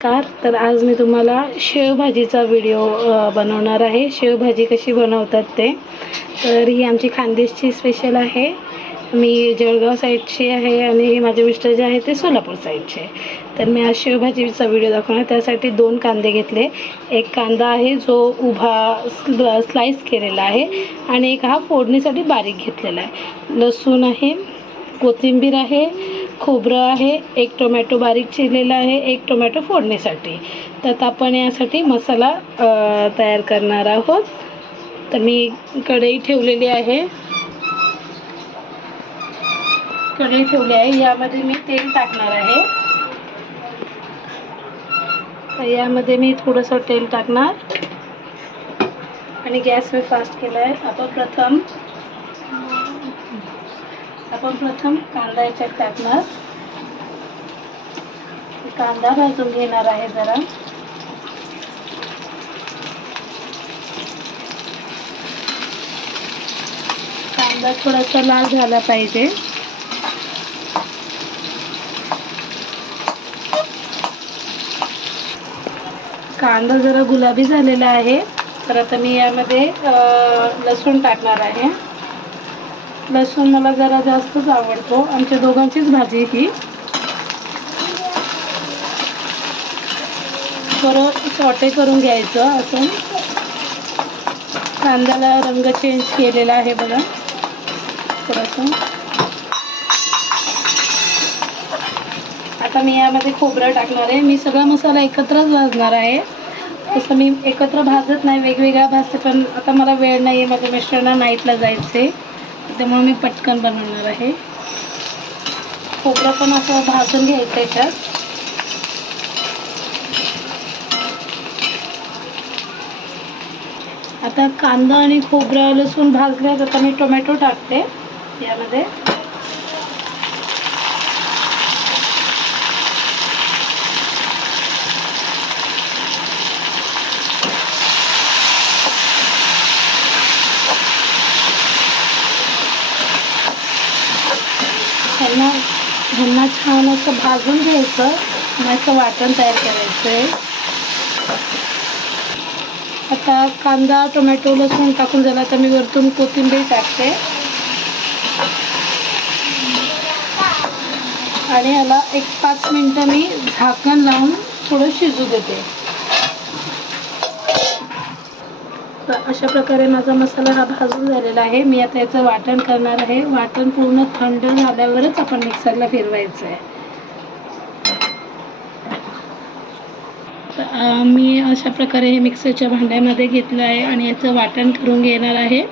तर आज मी तुम्हाला शेवभाजीचा व्हिडिओ बनवणार आहे. शेवभाजी कशी बनवतात ते. तर ही आमची खानदेशची स्पेशल आहे. मी जळगाव साईडची आहे आणि माझे मिस्टर जे आहे ते सोलापूर साईडचे. तर मी आज शेवभाजीचा व्हिडिओ दाखवणार. त्यासाठी 2 कांदे घेतले. एक कांदा आहे जो उभा स्लाइस केलेला आहे आणि एक हा फोडणीसाठी बारीक घेतलेला आहे. लसूण आहे, कोथिंबीर आहे, खोबरं आहे, एक टोमॅटो बारीक चिरलेला आहे, एक टोमॅटो फोडणीसाठी. तर आपण यासाठी मसाला तयार करणार आहोत. तर मी कढई ठेवलेली आहे. यामध्ये मी तेल टाकणार आहे. तर यामध्ये मी थोडंसं तेल टाकणार आणि गॅस मी फास्ट केला आहे. आपण प्रथम कांदा याच्यात टाकणार. कांदा भाजून घेणार आहे जरा. कांदा थोडासा लाल झाला पाहिजे. कांदा जरा गुलाबी झालेला आहे. तर आता मी यामध्ये लसूण टाकणार आहे. लसूण मला जरा जास्तच आवडतो. आमच्या दोघांचीच भाजी ही. थोडं सॉटे करून घ्यायचं. असं कांद्याला रंग चेंज केलेला आहे बघा थोडंसं. आता मी यामध्ये खोबरं टाकणार आहे. मी सगळा मसाला एकत्रच भाजणार आहे. तसं मी एकत्र भाजत नाही, वेगवेगळा भाजते. पण आता मला वेळ नाही आहे, माझ्या मिस्टरांना नाईटला जायचं आहे, त्यामुळे मी पटकन बनवणार आहे. खोबरं पण असं भाजून घ्यायचं याच्यात. आता कांदा आणि खोबरं लसूण भाजल्यात. आता मी टोमॅटो टाकते यामध्ये. ह्यांना छान असं भाजून घ्यायचं. मग वाटण तयार करायचं आहे. आता कांदा टोमॅटो लसूण टाकून झाला तर मी वरतून कोथिंबीर टाकते आणि ह्याला एक 5 मिनटं मी झाकण लावून थोडं शिजू देते. तर अशा प्रकारे माझा मसाला हा भाजून झालेला आहे. मी आता याचं वाटण करणार आहे. वाटण पूर्ण थंड झाल्यावरच आपण मिक्सरला फिरवायचं आहे. मी अशा प्रकारे हे मिक्सरच्या भांड्यामध्ये घेतलं आहे आणि याचं वाटण करून घेणार आहे.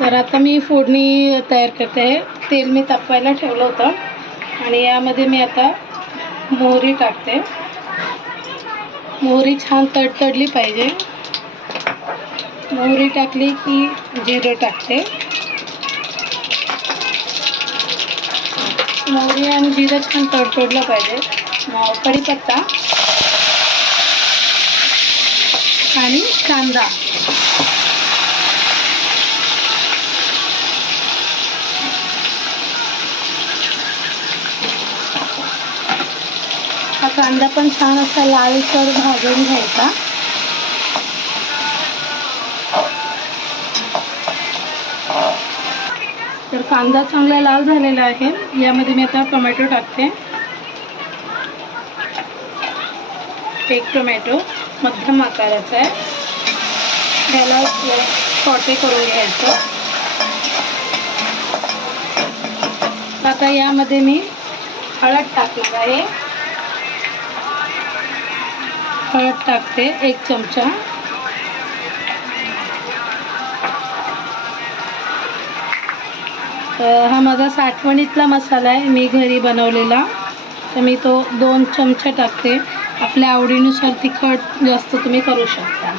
तर आता मी फोडणी तयार करते आहे. तेल मी तापवायला ठेवलं होतं आणि यामध्ये मी आता मोहरी टाकते. मोहरी छान तडतडली पाहिजे. मोहरी टाकली की जिरं टाकते. मोहरी आणि जिरं छान तडतडलं पाहिजे. कढीपत्ता आणि कांदा. हा कांदा पण छान असा लालसर भाजून घ्यायचा. तर कांदा चांगला लाल झालेला आहे. यामध्ये मी आता टोमॅटो टाकते. एक टोमॅटो मध्यम आकाराचा आहे. ह्याला सॉटे करून घ्यायचं. आता यामध्ये मी हळद टाकणार आहे. हळद टाकते 1 चमचा. हा माझा साठवणीतला मसाला आहे, मी घरी बनवलेला. तर मी तो 2 चमचे टाकते. आपल्या आवडीनुसार तिखट जास्त तुम्ही करू शकता.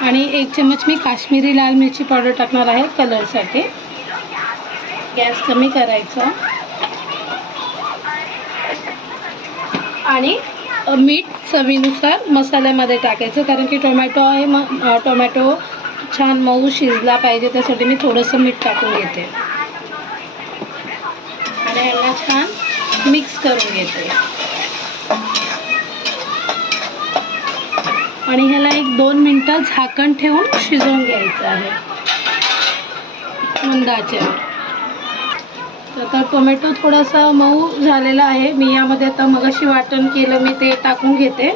आणि 1 चमच मी काश्मीरी लाल मिरची पावडर टाकणार आहे कलरसाठी. गॅस कमी करायचा आणि मीठ चवीनुसार मसाल्यामध्ये टाकायचं, कारण की टोमॅटो आहे. टोमॅटो छान मऊ शिजला पाहिजे त्यासाठी मी थोडंसं मीठ टाकून घेते आणि ह्याला छान मिक्स करून घेते आणि ह्याला 1-2 मिनटं झाकण ठेवून शिजवून घ्यायचं आहे मंद आचेवर. तर आता टोमॅटो थोडासा मऊ झालेला आहे. मी यामध्ये आता मगाशी वाटण केलं मी ते टाकून घेते.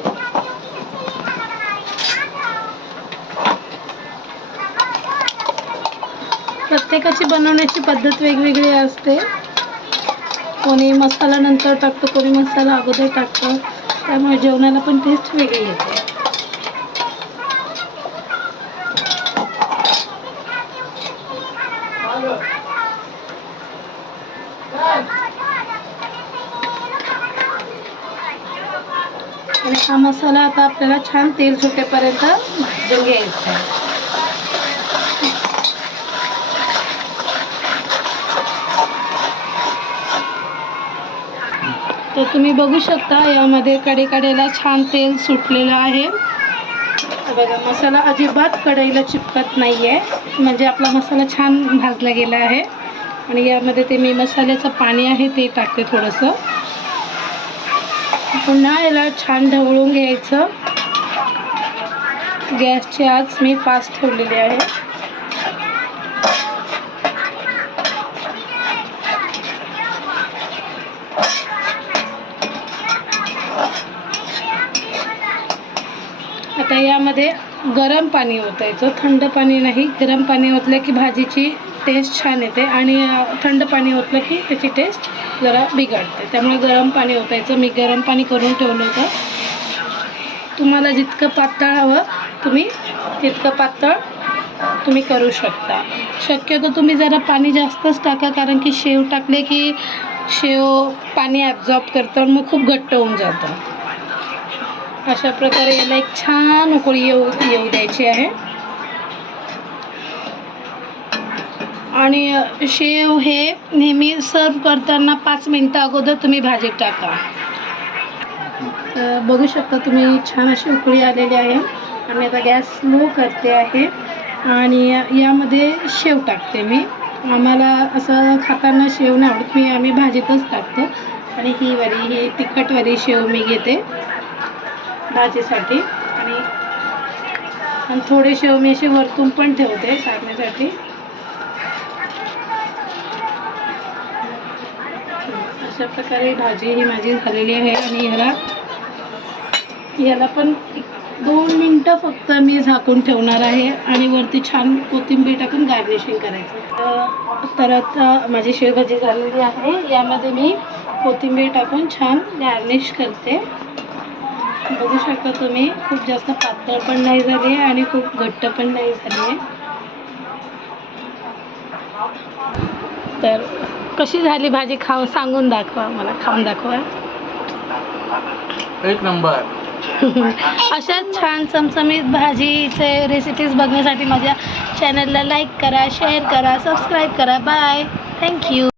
प्रत्येकाची बनवण्याची पद्धत वेगवेगळी असते. कोणी मसाला नंतर टाकतो, कोणी मसाला अगोदर टाकतं, त्यामुळे जेवणाला पण टेस्ट वेगळी येते. आणि हा मसाला आता आपल्याला छान तेल सुटेपर्यंत भाजून घ्यायचा आहे. तर तुम्ही बघू शकता यामध्ये कडेकडेला छान तेल सुटलेलं आहे. बघा मसाला अजिबात कढईला चिपकत नाही आहे, म्हणजे आपला मसाला छान भाजला गेला आहे. आणि यामध्ये ते मी मसाल्याचं पाणी आहे ते टाकते थोडंसं. पुन्हा याला छान ढवळून घ्यायचं. गॅसची आच मी फास्ट ठेवलेली आहे. आता यामध्ये गरम पाणी ओतायचं, थंड पाणी नाही. गरम पाणी ओतलं की भाजीची टेस्ट छान येते आणि थंड पाणी ओतलं की त्याची टेस्ट जरा बिघडते. त्यामुळे गरम पाणी ओतायचं. मी गरम पाणी करून ठेवलं होतं. तुम्हाला जितकं पातळ हवं तुम्ही तितकं पातळ तुम्ही करू शकता. शक्यतो तुम्ही जरा पाणी जास्तच टाका, कारण की शेव टाकले की शेव पाणी ॲब्झॉर्ब करतं, मग खूप घट्ट होऊन जातं. अशा प्रकारे याला एक छान उकळी येऊ द्यायची आहे. आणि शेव हे नेहमी सर्व करताना 5 मिनटं अगोदर तुम्ही भाजीत टाका. तर बघू शकता तुम्ही छान अशी उकळी आलेली आहे. आणि आता गॅस स्लो करते आहे आणि यामध्ये शेव टाकते मी. आम्हाला असं खाताना शेव नाही आवडत, आम्ही भाजीतच टाकतो. आणि ही तिखटवाली शेव मी घेते भाजीसाठी. आणि थोडे शेव मी असे वरतून पण ठेवते टाकण्यासाठी. अशा प्रकारे भाजी ही माझी झालेली आहे. आणि याला पण 2 मिनटं फक्त मी झाकून ठेवणार आहे आणि वरती छान कोथिंबीर टाकून गार्निशिंग करायचं. तर आता माझी शेवभाजी झालेली आहे. यामध्ये मी कोथिंबीर टाकून छान गार्निश करते. बघू शकता तुम्ही, खूप जास्त पातळ पण नाही झाली आणि खूप घट्ट पण नाही झाली आहे. तर कशी झाली भाजी सांगून दाखवा, मला खाऊन दाखवा. एक नंबर. अशा छान चमचमीत भाजीचे रेसिपीज बघण्यासाठी माझ्या चॅनलला लाईक करा, शेअर करा, सबस्क्राईब करा. Bye, thank you.